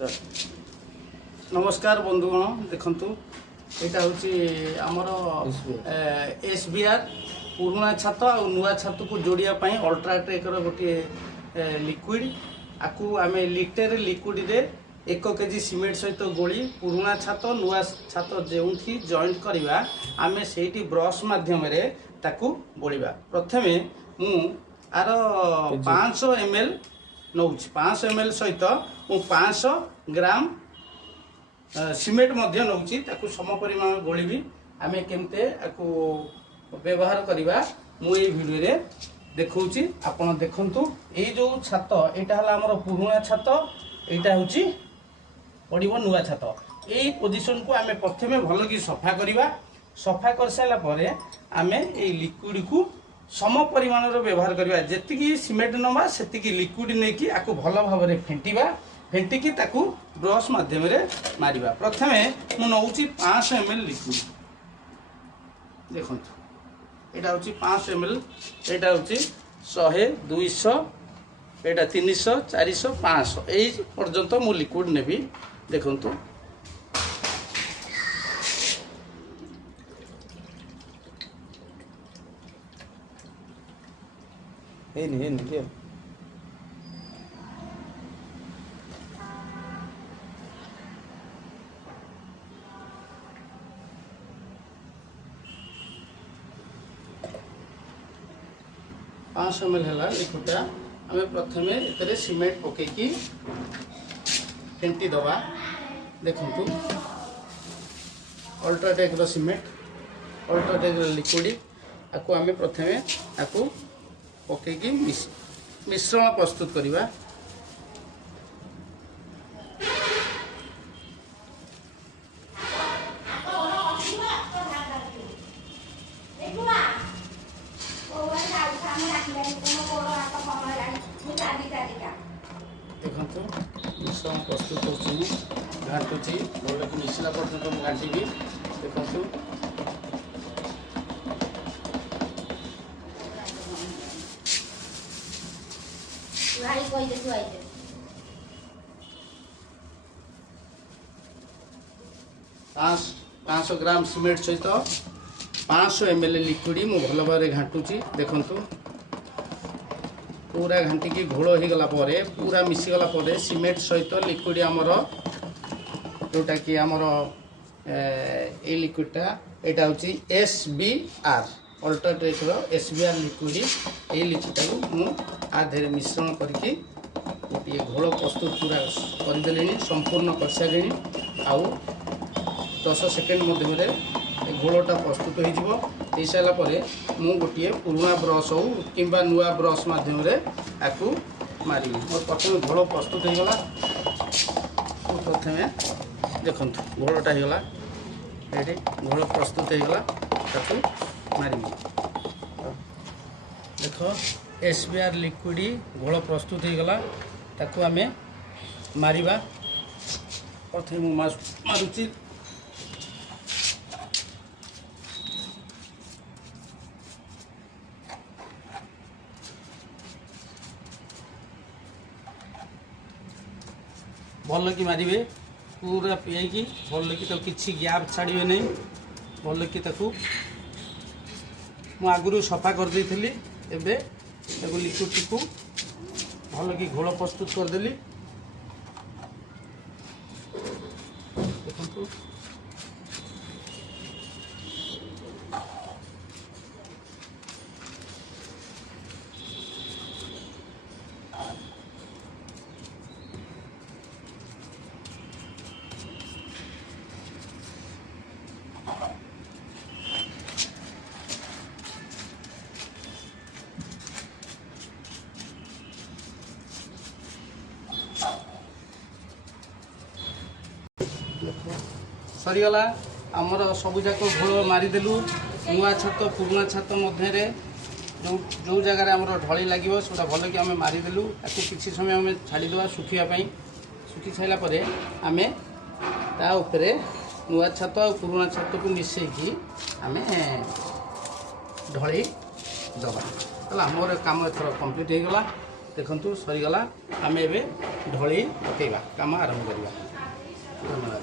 नमस्कार बंधुगण देखु यहाँ हूँ आमर एसबीआर पुराणा छात और नुआ छात को जोड़ापी अल्ट्राटेकर गोटे लिक्विड आपको आम लिटर लिक्विड रे 1 केजी सीमेंट सहित गोली पुराणा छात नुआ छात जो जॉइंट करवा आम से ब्रश मध्यम बोलिबा। प्रथमे मु आर 500 ml नौ 500 ml सहित मु 500 ग्राम सीमेंट मध्य नौची ताकू सम परिमाण गोलिबी आम केमते आपको व्यवहार करवा मु ये वीडियो रे देखौची। आपण देखंतु ए जो छात एटा हला हमर पुराणा छात एटा होची पड़िबो नुआ छात। ए पोजीशन को आम प्रथमे भल कि सफा करवा। सफा कर सारा पर आम ए लिक्विड को सम परिमाण व्यवहार करवा। जेतिकी सीमेंट नवा सेतिकी लिक्विड नेकी आकु भल भाव में फेंटिबा। फेंटिकी ताकू ब्रश माध्यम रे मारिबा। प्रथमे मु नौची 500 ml लिक्विड देखंतु एटा होची 500 ml एटा होची 100 200 एटा 300 400 500 एई पर्यंत मु लिक्विड नेबी। देखंतु हे नहीं 500 ml है लिक्विडा आम प्रथमे एतरे सीमेंट पकईकी फेंटी दबा। देखंतु अल्ट्राटेक सीमेंट अल्ट्राटेक लिक्विड आपको आम प्रथमे आपको पकईकी मिश्रण प्रस्तुत करवा। देखो मिश्रण प्रस्तुत घाटुची भल कि मिसला पर्यटन घाटी। देखो 500 ग्राम सीमेंट सहित 500 ml लिक्विड मु भल भाव घाटुची। देखु पूरा घाटिकी घोल हो गला पूरा मिसीगला सीमेंट सहित लिक्विड आमर जोटा कि आमर ए लिक्विडटा यहाँ हूँ एसबीआर अल्ट्राटेकर एसबीआर लिक्विड। ये लिक्विडटा मु आधे मिश्रण करके गोटे घोल प्रस्तुत पूरा करदे संपूर्ण कर सारे आउ 10 सेकेंड मध्य घोलटा प्रस्तुत हो सारापर मु गोटे पुराणा ब्रश हो कि नुआ ब्रश मध्यम आपको मारि मोर प्रथम घोल प्रस्तुत हो गला। प्रथमे देखु घोलटा हो गला ये घोल प्रस्तुत हो गला मारि देख एसबीआर लिक्विड घोल प्रस्तुत हो गला ताकू आम मारिबा। प्रथमे मारुची भल कि मारे पूरा पीएकी भल कि किसी गैप छाड़े नहीं। भल कि आगुरी सफा कर दी थी एवं लिक्विड को भल कि घोल प्रस्तुत करदेली। देखो सरीगला आमर सबूक घोल मारिदेलु। नुआ छात पुराणा छात मध्य जो जगार आम ढली लगे से भल कि आम मारिदेलु। ताकू किसी समय आम छाड़ीदा सुखापी सुखी सारापर आम ताऊपर नुआ छात और पुराणा छात को मिसेकी आम ढली दबा। आमर काम एथर कंप्लीट हो गला। देखु सरीगला आम ए ଢଳି ପକେଇବା କାମ ଆରମ୍ଭ କରିବା। ଧନ୍ୟବାଦ।